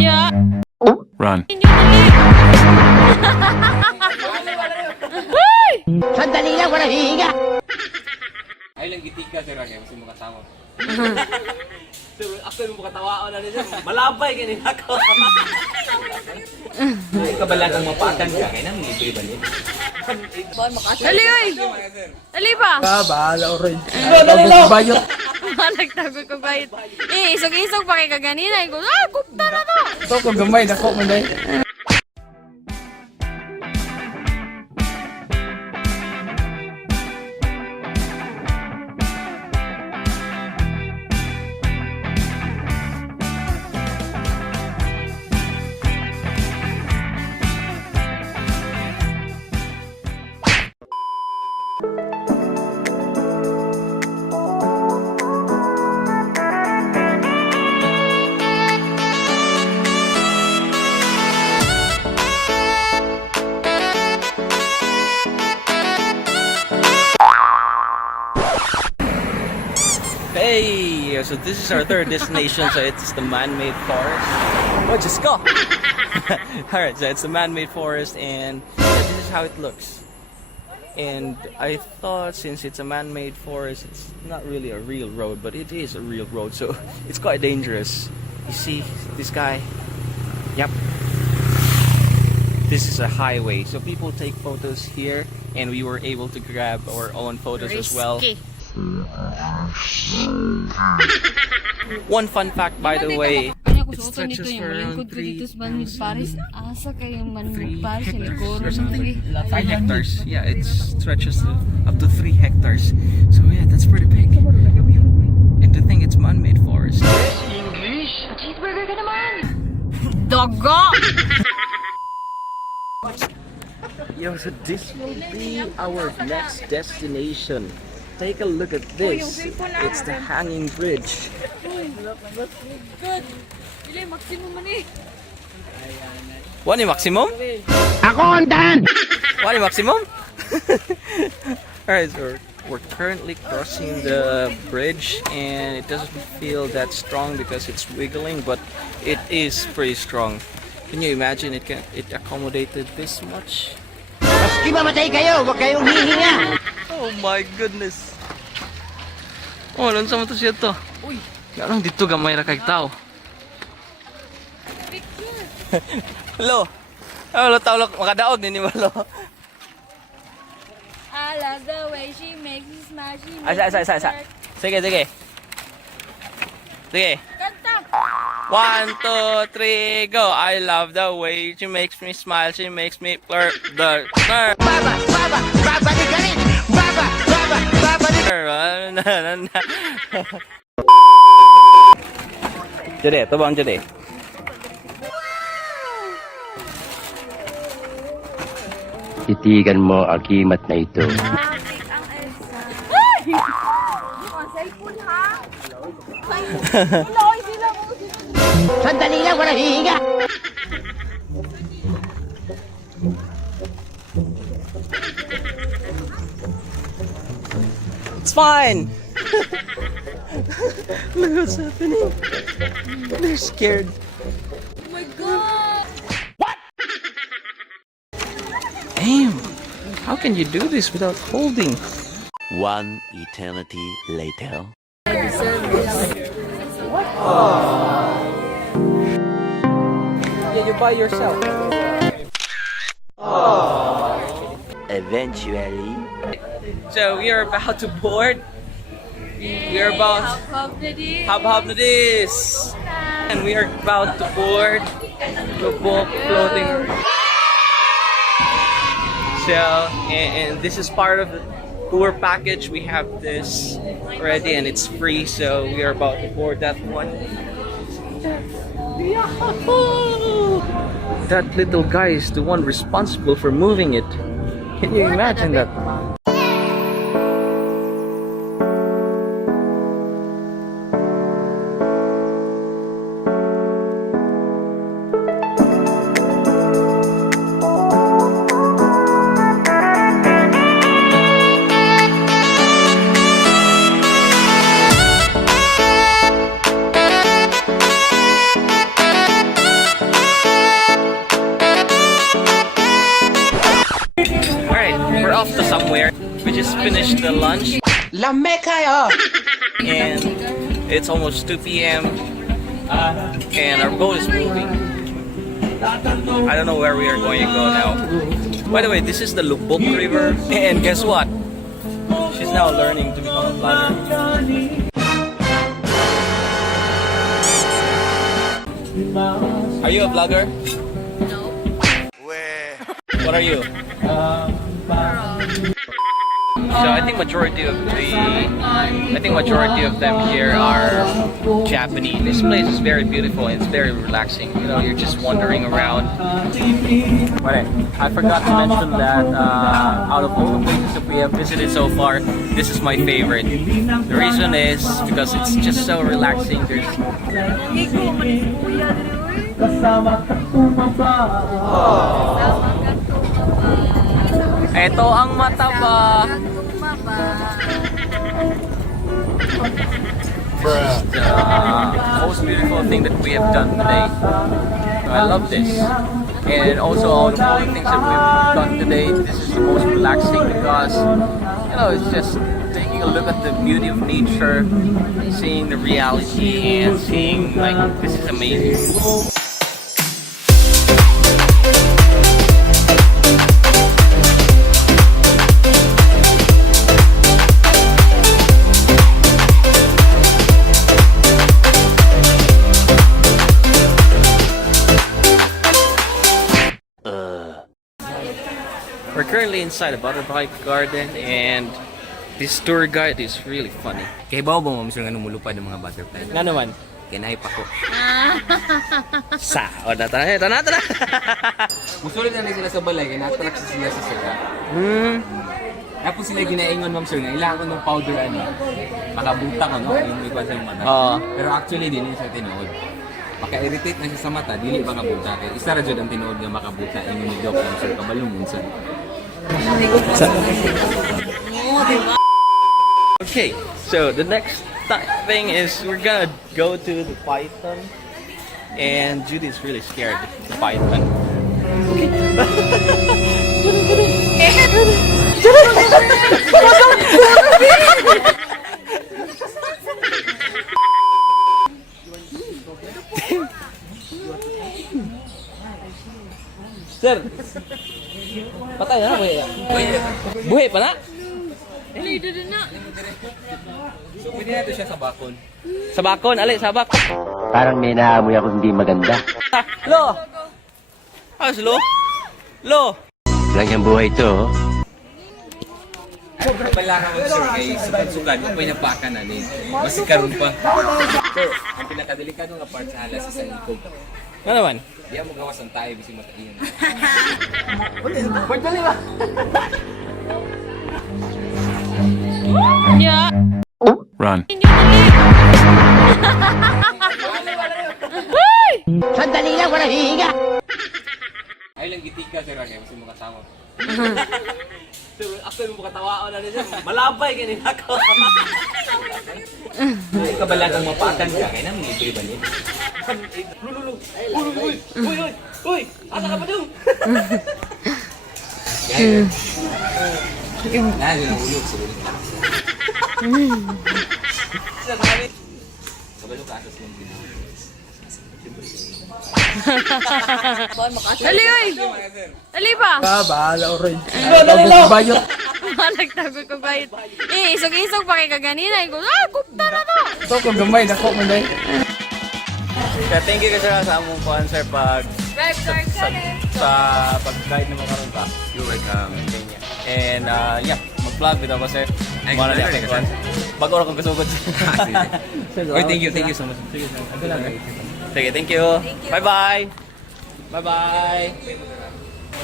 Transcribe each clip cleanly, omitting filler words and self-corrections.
Yeah. Run. Sandali lang, walang hihinga! Ay lang gitika sir kay kasi mo katawa. So after mo katawa na niya, malabay kini ako. Ay kabalagang mapakan ka kay nang libre ba ni? Dali oy. Dali pa. Bahala oray. Bayot. Nagtago ko bayot. Isog-isog pa kay kaganina. Kupta na to. Ito kung gamay, dako man day. Hey, so this is our third destination. So it's the man-made forest. Oh, just go. All right, so it's the man-made forest, and this is how it looks. And I thought since it's a man-made forest, it's not really a real road, but it is a real road. So it's quite dangerous. You see this guy? Yep. This is a highway, so people take photos here, and we were able to grab our own photos as well. One fun fact, by the way, it stretches for around 3 or something. 3 hectares. Yeah, it stretches up to 3 hectares. So yeah, that's pretty big. And to think it's man-made forest. English? Cheeseburger ka naman! Dogo! Yo, so this will be our next destination. Take a look at this. It's the hanging bridge. Good. Dili, maximum man eh. What is maximum? Ako ang daan! What is maximum? Alright, so we're currently crossing the bridge, and it doesn't feel that strong because it's wiggling, but it is pretty strong. Can you imagine it accommodated this much? Maski mamatay kayo, huwag kayong hihinga! Oh my goodness. Oh, lansa mo to siya to. Uy, ganang dito gamay ra kay tao. Hello. Hello, tawlo makadaog ni walo. I love the way she makes me smile. Asa. Sige. Sige. Kanta. 1, 2, 3, go. I love the way she makes me smile. She makes me flirt. Baba, di galit! Baba, di Jadi, tubang jadi. Titigan mo ang kimat na ito. Bakit ang Elsa? Ay! Ang cellphone ha? Tuloy sila mo. Sandali lang, walang hihinga! It's fine. Look what's happening. They're scared. Oh my God! Damn. How can you do this without holding? One eternity later. Yeah, you buy yourself. Eventually. So we are about to board. We are about hab na this, and we are about to board Loboc floating. So and this is part of the tour package. We have this already, and it's free. So we are about to board that one. That little guy is the one responsible for moving it. Can you imagine that? finished the lunch. Lame kayo! And it's almost 2 p.m. And our boat is moving. I don't know where we are going to go now. By the way, this is the Loboc River. And guess what? She's now learning to become a vlogger. Are you a vlogger? No. What are you? So I think majority of them here are Japanese. This place is very beautiful and it's very relaxing. You know, you're just wandering around. But I forgot to mention that out of all the places that we have visited so far, this is my favorite. The reason is because it's just so relaxing. There's Ito ang mataba. The most beautiful thing that we have done today. I love this. And also all the things that we've done today, this is the most relaxing because, you know, it's just taking a look at the beauty of nature, seeing the reality and seeing like, this is amazing. We're currently inside a butterfly garden and this tour guide is really funny. Kaya ba mo nga numulupad ng mga butterfly? Nga naman. Kinay pa ko. Sa! O, tara! Musulit na sila sa balay, kaya na-attract sila sa sila. Tapos sila ginaingon, ma'am sir, na ilangan ko ng powder, makabuta ko, no? Yung ikwan sa mata. Pero actually, din yung sa tinood. Maka-irritate na siya sa mata, dili ba kabuta. Kaya isa ra dyan ang tinood nga makabuta, yung ni Doc, ma'am sir, kabalong munsa. Okay, so the next thing is we're gonna go to the python. And Judy is really scared of the python. Okay. Sir, patay na buhay. Buhay pa na? So, pwede natin siya sa bakon. Sa bakon, ali, sa bakon. Parang may naamoy ako hindi maganda. Lo! How's Lo? Lo! Lang yung buhay to. Pero pala ka sir, kay sukad-sukad, yung pinapakan na din. Mas karoon pa. Sir, ang pinakadelikado nga part sa halas sa ikog. Ano naman? Di mo gawas ang tayo, bising mataiyan. Yeah. Run. Sandali lang, walang hihinga! Ay lang gitika sir, kaya bising mo kasama. So, after mo katawaan na niya, malabay ganyan ako. Ay, kabalagang mapakan ka, kaya namin libre ba niya? Lulu! Uy! Asa ka pa doon? Gaya. Nah, yun ang ulog sa ulit. Kabalo ka asas ng gino. Dali, oy! Dali pa! Bahala oray. Bayot! Nagtago ko bayot. Isog-isog pa kay kaganina. Kupta na to! Ito kung gamay, dako man dahil. Kaya thank you kasi sa among kuhan sir sa pag-guide na makaroon ka. You're welcome. And yeah, mag-vlog with ako sir. Mara na ako kuhan. Bago ako kasugod. Oy, thank you so much. Sige, thank you. Bye-bye. Bye-bye.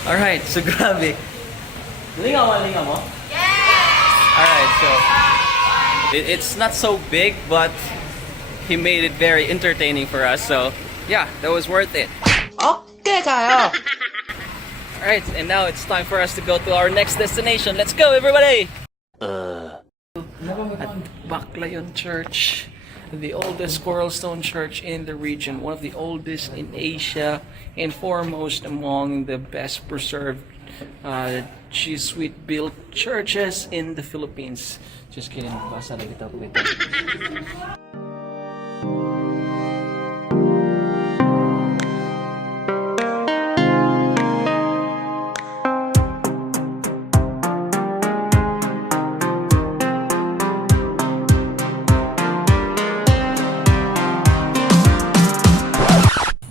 Alright, so grabe. Lingaw mo? Yes! Alright, so it's not so big, but he made it very entertaining for us. So yeah, that was worth it. Okay kayo! Alright, and now it's time for us to go to our next destination. Let's go, everybody! At Baclayon Church, the oldest coral stone church in the region, one of the oldest in Asia, and foremost among the best preserved Jesuit built churches in the Philippines. Just kidding. Basa lang ito.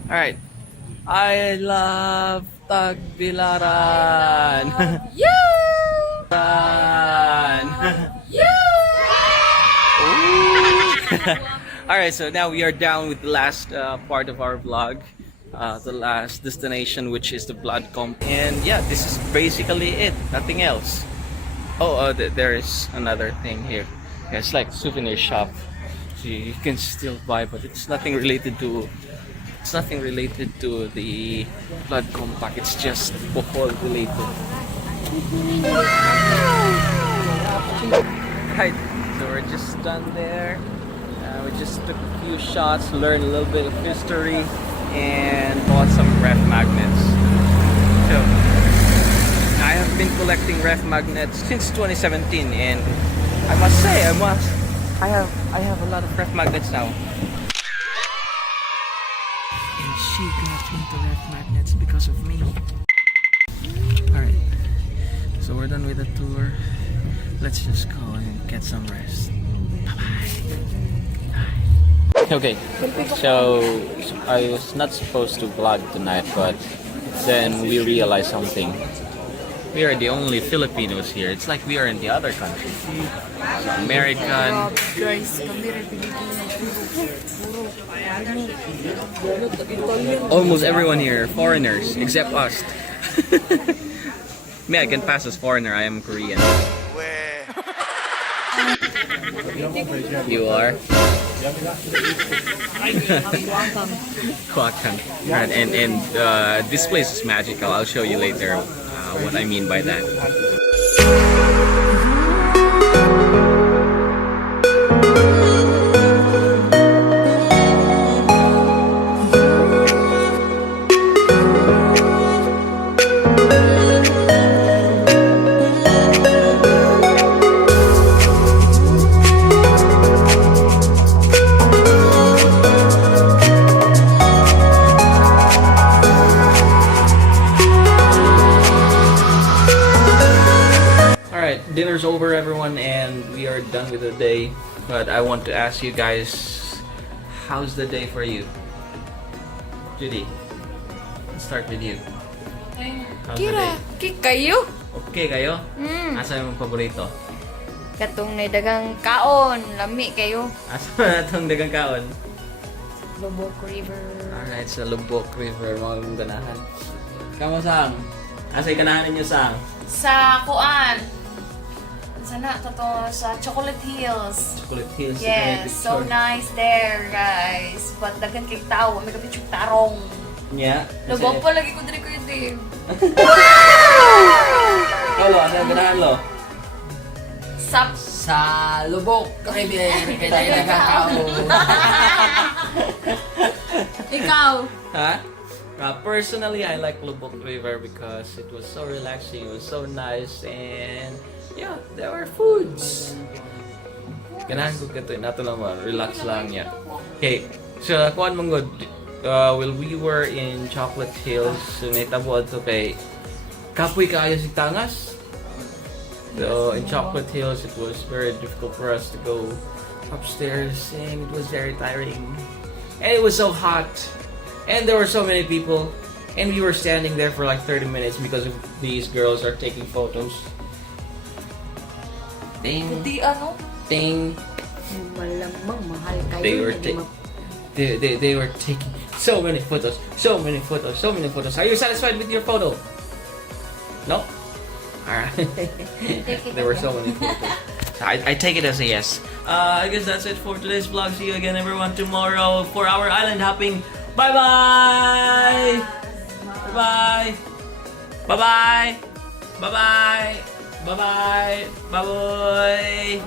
Alright. I love Tagbilaran. Alright, so now we are down with the last part of our vlog. The last destination, which is the blood comp. And yeah, this is basically it. Nothing else. There is another thing here. Yeah, it's like a souvenir shop. So you can still buy, but it's nothing related to the blood compact. It's just Bohol related. Right, so we're just done there. We just took a few shots, learned a little bit of history, and bought some ref magnets. So I have been collecting ref magnets since 2017, and I must say, I have a lot of ref magnets now. And she got into ref magnets because of me. Alright, so we're done with the tour. Let's just go and get some rest. Okay, so I was not supposed to vlog tonight, but then we realized something. We are the only Filipinos here. It's like we are in the other country. So American. Almost everyone here, foreigners, except us. Me, I can pass as foreigner. I am Korean. You are? And this place is magical. I'll show you later what I mean by that. Dinner's over, everyone, and we are done with the day. But I want to ask you guys, how's the day for you? Judy, let's start with you. How's the day? Okay kayo? Okay kayo? Asa yung paborito? Katong na dagang kaon, lami kayo. Asa na itong dagang kaon? Loboc River. Alright, sa Loboc River, mga ganahan. Kamasang? Asa yung ganahan ninyo, Sang? Sa kuan. Sana to sa Chocolate Hills. Chocolate Hills. Yes, so nice there, guys. But dagan kay tao, may kapit yung tarong. Yeah. Loboc pa lagi ko diri ko yun din. Ikaw, Lo, asa yung ganahan, Lo? Sa Loboc, kaya nagkakao. Ikaw? Huh? Personally, I like Loboc River because it was so relaxing, it was so nice, and yeah, there were foods. Ganahan ko kato, nato lang mo, relax lang niya. Okay, so kuan mong good. While we were in Chocolate Hills, nitabo ato kay kapoy kaayo si Tangas. So in Chocolate Hills, it was very difficult for us to go upstairs, and it was very tiring. And it was so hot. And there were so many people, and we were standing there for like 30 minutes because of these girls are taking photos. Ding. Di ano? Ding. Malamang mahal kayo. They were taking so many photos. Are you satisfied with your photo? No? Alright. There were so many photos. So I take it as a yes. I guess that's it for today's vlog. See you again, everyone, tomorrow for our island hopping. Bye-bye! Bye-bye! Bye-bye! Bye-bye! Bye-bye! Bye-bye!